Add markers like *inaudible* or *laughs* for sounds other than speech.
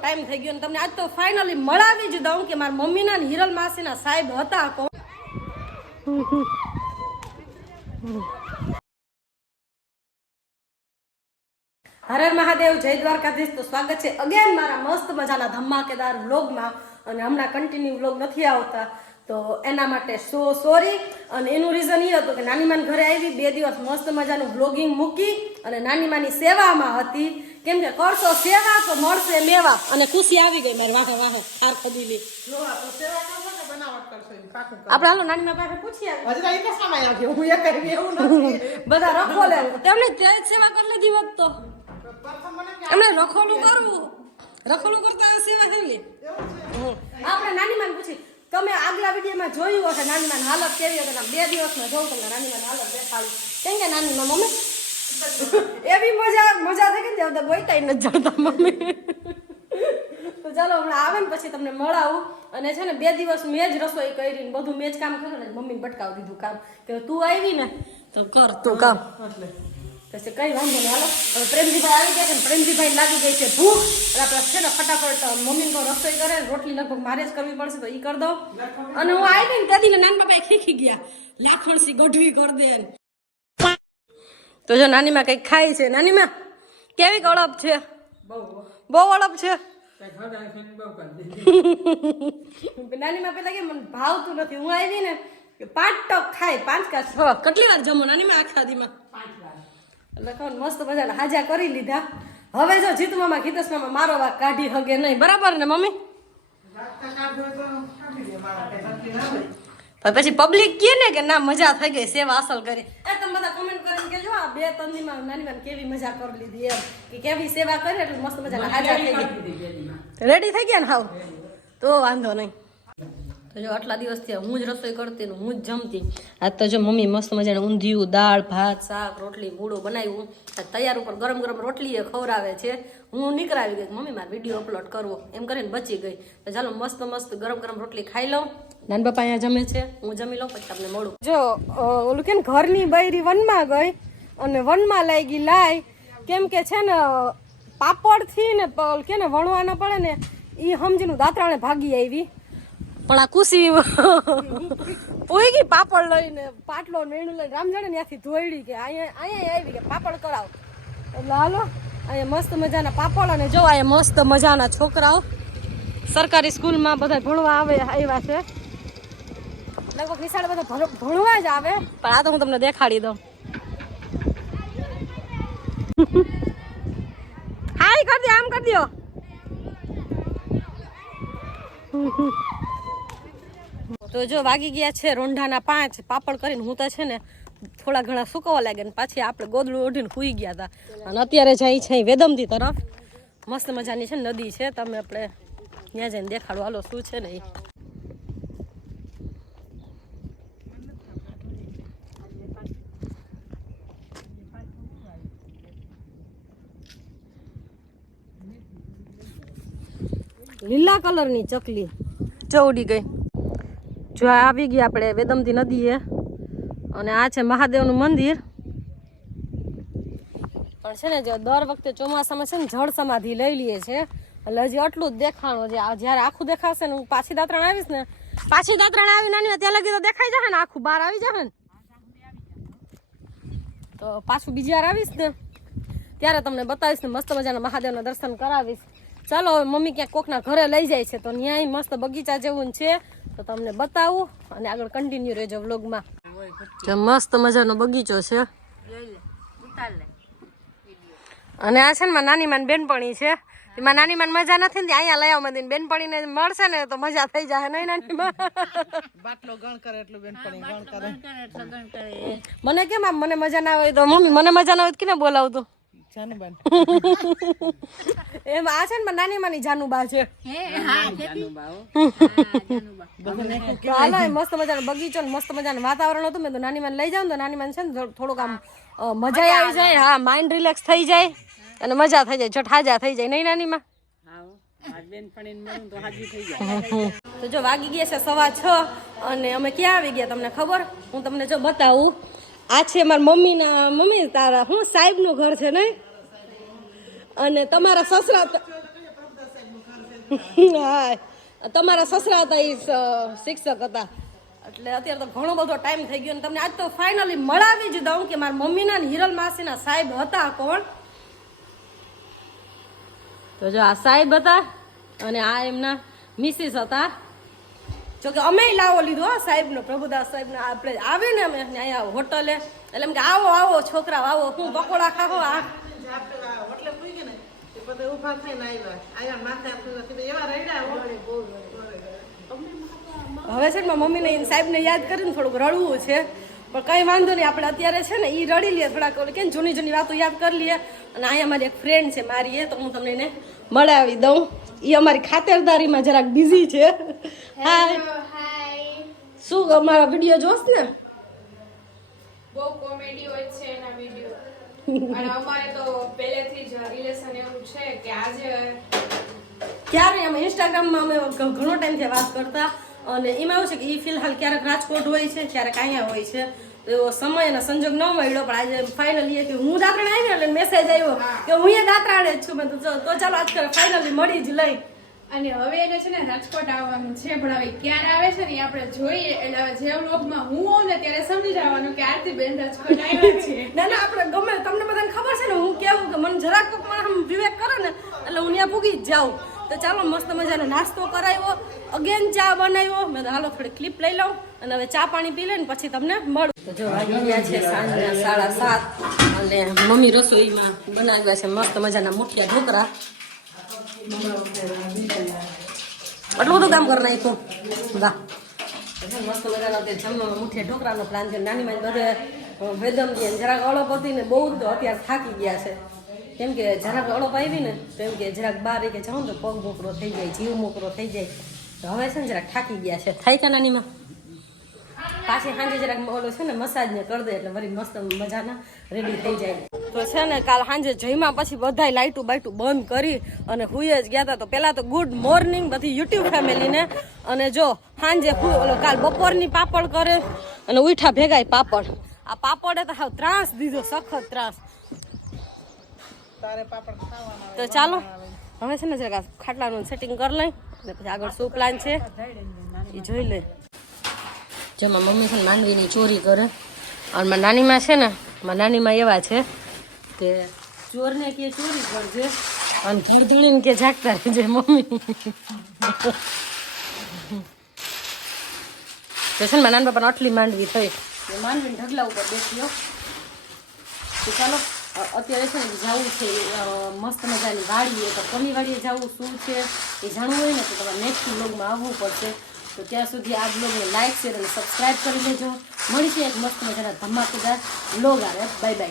Time થઈ ગયો તમને આજ તો ફાઇનલી મળાવી જ દઉં કે મારા મમ્મીના હિરલ માસીના સાહેબ હતા કોણ? હર હર મહાદેવ, જય દ્વારકાધીશ. તો સ્વાગત છે અગેન મારા મસ્ત મજાના ધમાકેદાર વ્લોગમાં. અને હમણાં કન્ટિન્યુ વ્લોગ નથી આવતા. તો એના માટે સો સોરી અને એનું રીઝન એ હતું કે નાનીમાન ઘરે આવી, બે દિવસ મસ્ત મજાનું વ્લોગિંગ મૂકી અને નાનીમાની સેવામાં હતી. કેમ કે કરશો સેવા તો મળશે મેવા. અને ખુશી આવી ગઈ મારી વાહે વાહે હાર ખદીલી. આપણે હાલો નાની પાસે પૂછી આવી બધા રખો લે. તેમને ત્યાં સેવા કરી લીધી વખત તો. એમને રખોલું કરવું. રખોલું કરતા સેવા કરીએ. આપણે નાની માન પૂછી. તમે આગલા વિડીયોમાં જોયું હશે નાનીમાની હાલત કેવી હતી? બે દિવસમાં જોઉં તમને નાની માન હાલત દેખાડી. કેમ કે નાની માન મમ્મી એવી મજા મજા થઈ ગઈ ને ત્યાં ગોઈતા નથી જાણતા મમ્મી. તો ચાલો હમણાં આવે ને પછી તમને મળાવું. અને છે ને બે દિવસ મેં જ રસોઈ કરી ને બધું મેં જ કામ કર્યું ને મમ્મીને ભટકાવી દીધું કામ. કે તું આવી ને તો કર. તું કામ. પછી કઈ વાંધો નહીં હાલો. હવે પ્રેમજીભાઈ આવી ગયા છે ને પ્રેમજીભાઈ લાગી ગઈ છે ભૂખ. એટલે આપણે છે ને ફટાફટ મમ્મી કો રસોઈ કરે રોટલી લગભગ મારે જ કરવી પડશે તો એ કરી દઉં અને હું આવી ને ત્યાંથી નાના બાપા ખીખી ગયા. લાખણસી ગઢવી કરી દે. તો જો નાનીમાં કંઈક ખાય છે? નાનીમાં કેવી અળપ છે? બહુ અળપ છે. નાનીમાં પેલા કે મને ભાવતું નથી? હું આવી ને કે પાંચ ટક ખાય પાંચ કા છ કેટલી વાર જમો નાનીમાં આખા દીમાં? એટલે મસ્ત મજાના હાજા કરી લીધા. હવે જો જીતુ મામા ખીતસ મામા મારો વાક કાઢી હગે નહીં. બરાબર ને મમ્મી? પણ પછી પબ્લિક કહે ને કે ના મજા થઈ ગઈ સેવા અસલ કરી. એ તમે બધા કમેન્ટ કરીને કેજો આ બે ત્રણમાં નાની માં કેવી મજા કરી લીધી એમ. કે કેવી સેવા કરી એટલે મસ્ત મજાના હાજર થઈ ગઈ. રેડી થઈ ગયા ને હાવ? તો વાંધો નહીં. તો જો આટલા દિવસથી હું જ રસોઈ કરતી ને હું જ જમતી. આજ તો જો મમ્મી મસ્ત મજાને ઊંધિયું, દાળ, ભાત, શાક, રોટલી, મૂળો બનાવ્યું. તૈયાર ઉપર ગરમ ગરમ રોટલી એ ખવડાવે છે. હું નીકળાવી ગઈ મમ્મી મારે વીડિયો અપલોડ કરવો. એમ કરીને બચી ગઈ. તો ચાલો મસ્ત મસ્ત ગરમ ગરમ રોટલી ખાઈ લઉં. નાન બાપા અહીંયા જમે છે. હું જમી લઉં પછી તમને મળું. જો ઓલું કે ઘરની બૈરી વનમાં ગઈ અને વનમાં લઈ ગઈ લાય. કેમ કે છે ને, પાપડથી ને કે ને વણવા ન પડે ને એ સમજીનું દાંતરાણે ભાગી આવી. પણ આ કુસી પોઈ ગઈ પાપડ લઈને પાટલો મેણું લઈને રામજાણે ત્યાંથી ધોઈડી કે અહીંયા અહીંયા આવી કે પાપડ કરાવ. એટલે હાલો અહીંયા મસ્ત મજાના પાપડ અને જો અહીંયા મસ્ત મજાના છોકરાઓ સરકારી સ્કૂલમાં બધા ભણવા આવે આવ્યા છે. લગભગ નિશાળ બધા ભણ- ભણવા જ આવે. પણ આ તો હું તમને દેખાડી દઉં. હાય કરી દે આમ કરી દો. તો જો વાગી ગયા છે રોંઢાના પાંચ, પાપડ કરીને હું તો છે ને થોડા ઘણા સુકવવા લાગે ને પાછી આપણે ગોદડું ઓઢીને સૂઈ ગયા હતા અને અત્યારે જાય છે વેદમતી તરફ. મસ્ત મજાની છે નદી છે, તમે આપણે ત્યાં જઈને દેખાડો. હાલો, શું છે ને એ? લીલા કલરની ચકલી. ચૌડી ગઈ. જો આવી ગયા આપણે વેદમતી નદીએ. અને આ છે મહાદેવનું મંદિર. પણ છે ને જો દર વખતે ચોમાસામાં છે ને જળ સમાધિ લઈ લઈએ છે. એટલે હજી આટલું જ દેખાણું છે. જ્યારે આખું દેખાશે ને હું પાછી દાત્રણ આવીશ ને, પાછી દાત્રણ આવી નાની ત્યાં લગી તો દેખાઈ જશે ને, આખું બહાર આવી જશે ને. તો પાછું બીજી વાર આવીશ ને, ત્યારે તમને બતાવીશ ને મસ્ત મજાના મહાદેવના દર્શન કરાવીશ. ચાલો હવે મમ્મી ક્યાંક કોકના ઘરે લઈ જાય છે તો ન્યાય મસ્ત બગીચા જેવું છે. તો તમને બતાવું અને આગળ કન્ટિન્યુ રહેજો વ્લોગમાં મસ્ત મજાનો બગીચો છે. અને આ છે ને નાની માન બેનપણી છે. એમાં નાની માન મજા નથી ને અહીંયા લઈ આવ બેનપણીને મળશે ને તો મજા થઈ જાય નહીં નાની માં બાટલો ગણ કરે એટલું બેનપણી ગણ કરે. મને કેમ આમ મને મજા ના હોય તો? મમ્મી મને મજા ના હોય તો કેને બોલાવતું? જાનુબેન *laughs* એમ આ છે ને નાની માની જાનુબા છે. હાલો મસ્ત મજાનો બગીચો મસ્ત મજાનું વાતાવરણ હતું. મેં તો નાની માન લઈ જાઉં ને તો નાની માન છે ને થોડુંક આમ મજા આવી જાય હા માઇન્ડ રિલેક્સ થઈ જાય અને મજા થઈ જાય છઠાજા થઈ જાય નહીં નાની માં *laughs* તો જો વાગી ગયા છે સવા છ અને અમે ક્યાં આવી ગયા તમને ખબર? હું તમને જો બતાવું. આ છે મારા મમ્મીના, મમ્મી, તારા, હું સાહેબનું ઘર છે નહીં અને તમારા સસરા *laughs* હા તમારા સસરા હતા એ શિક્ષક હતા. એટલે અત્યારે તો ઘણો બધો ટાઈમ થઈ ગયો અને તમને આજ તો ફાઇનલી મળાવી જ દઉં કે મારા મમ્મીના ને હિરલ માસીના સાહેબ હતા કોણ? તો જો આ સાહેબ હતા અને આ એમના મિસિસ હતા. જો કે અમે લાવો લીધો હા સાહેબનો પ્રભુદાસ સાહેબને આપણે આવીને અમે અહીંયા હોટલે. એટલે એમ કે આવો આવો છોકરાઓ આવો હું પકોડા ખાવો આ. ને. હવે છે ને મમ્મીને સાહેબને યાદ કરીને થોડુંક રડવું છે. પણ કંઈ વાંધો નહીં આપણે અત્યારે છે ને એ રડી લઈએ થોડાક કેમ જૂની જૂની વાતો યાદ કરી લઈએ. અને અહીંયા મારી એક ફ્રેન્ડ છે મારી એ તો હું તમને એને મળાવી દઉં. એ અમારી ખાતરદારીમાં જરાક બિઝી છે. હાય શું અમારા વીડિયો જોશ ને? બહુ કોમેડી હોય છે એના વીડિયો અને અમારે તો પહેલેથી જ રિલેશન એવું છે કે આજે ક્યારે અમે ઇન્સ્ટાગ્રામમાં અમે ઘણો ટાઈમથી વાત કરતા. અને એમાં એવું છે કે એ ફિલહાલ ક્યારેક રાજકોટ હોય છે ક્યારેક અહીંયા હોય છે. તો એવો સમય અને સંજોગ ન મળ્યો પણ આજે ફાઇનલી એ કે હું દાતરાણે આવી એટલે મેસેજ આવ્યો કે હું એ દાતરાણે જ છું. મેં તો ચાલો આજ ફાઇનલી મળી જ લઈ. અને હવે એને છે ને રાજકોટ આવવાનું છે પણ હવે ક્યારે આવે છે ને આપણે જોઈએ. એટલે જે વ્લોગમાં હું હોઉં ને ત્યારે સમજી જવાનું કે આરતી બેન રાજકોટ આવ્યા છે. *laughs* ના ના આપણે ગમે તમને બધાને ખબર છે ને હું કેવું કે મને જરાક મને વિવેક કરે ને એટલે હું ત્યાં પૂગી જ જાઉં. તો ચાલો મસ્ત મજાનો નાસ્તો કરાવ્યો અગેન ચા બનાવ્યો. મેં હાલો થોડી ક્લિપ લઈ લઉં અને હવે ચા પાણી પી લઈને પછી તમને મળું. તો જો વાગી છે સાંજના સાડા સાત અને મમ્મી રસોઈમાં બનાવ્યા છે મસ્ત મજાના મુઠિયા ઢોકરા એટલું બધું કામ કરી નાખ્યું. વાહ. મસ્ત મજાનો તે જમવા મુઠિયા ઢોકરાનો પ્લાન છે. નાની માની બધે વેદમ દે જરાક અળપ હતી ને બહુ અત્યારે થાકી ગયા છે. કેમ કે જરાક અડપ આવી ને, તો એમ કે જરાક બાર કે જાઉં તો પગ મોકરો થઈ જાય, જીવ મોકરો થઈ જાય. તો હવે છે ને જરાક થાકી ગયા છે. થાય કે નાનીમાં? પાછી સાંજે જરાક ઓલો છે ને મસાજ ને કરી દે એટલે વળી મસ્ત મજાના રેડી થઈ જાય. તો છે ને કાલ સાંજે જમ્યા પછી બધાય લાઇટું બાઇટું બંધ કરી અને હુઈ જ ગયા હતા તો પહેલાં તો ગુડ મોર્નિંગ બધી યુટ્યુબ ફેમિલીને અને જો સાંજે ઓલો કાલ બપોરની પાપડ કરે અને ઉઠા ભેગાય પાપડ. આ પાપડે તો હાવ ત્રાસ દીધો, સખત ત્રાસ. તો ચાલો. હવે છે ને જરાક ખાટલાનું સેટિંગ કરી લઈ અને પછી આગળ શું પ્લાન છે. એ જોઈ લે. જેમાં મમ્મી છે ને માંડવીની ચોરી કરે. અને મારા નાનીમાં છે ને મારા નાનીમાં એવા છે કે ચોરને કે ચોરી કરજે અને ધડધડીને કે જાગતા રહેજે મમ્મી. તો છે ને મારા નાનબાપાને આટલી માંડવી થઈ. માંડવીને ઢગલા ઉપર બેસ્યો. તો ચાલો. અત્યારે છે ને જવું છે મસ્ત મજાની વાડીએ તો કોની વાડીએ જવું, શું છે એ જાણવું હોય ને તો તમારે નેક્સ્ટ બ્લોગમાં આવવું પડશે. તો ત્યાં સુધી આ બ્લોગને લાઇક શેર અને સબસ્ક્રાઈબ કરી લેજો મળીશું એક મસ્ત મજાના ધમાકેદાર બ્લોગ આવે બાય બાય